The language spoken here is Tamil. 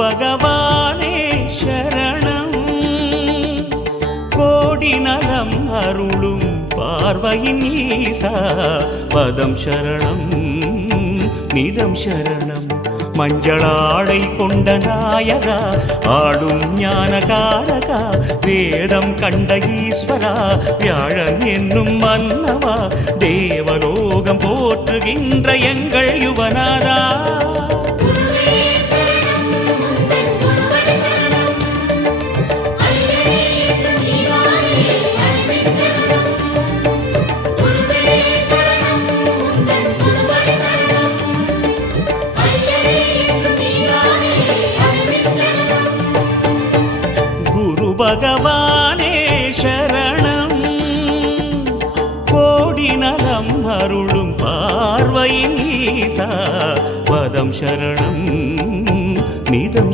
பகவானே சரணம். கோடி நலம் அருளும் பார்வையின் ஈசா பதம் சரணம் நிதம் சரணம். மஞ்சளாடை கொண்ட நாயகா ஆடும் ஞானகாரகா வேதம் கண்ட ஈஸ்வரா வியாழன் என்னும் மன்னவா தேவலோகம் போற்றுகின்ற எங்கள் யுவனாதா. பகவானே சரணம். கோடி நலம் அருளும் பார்வையின் ஈசா பதம் சரணம் நிதம்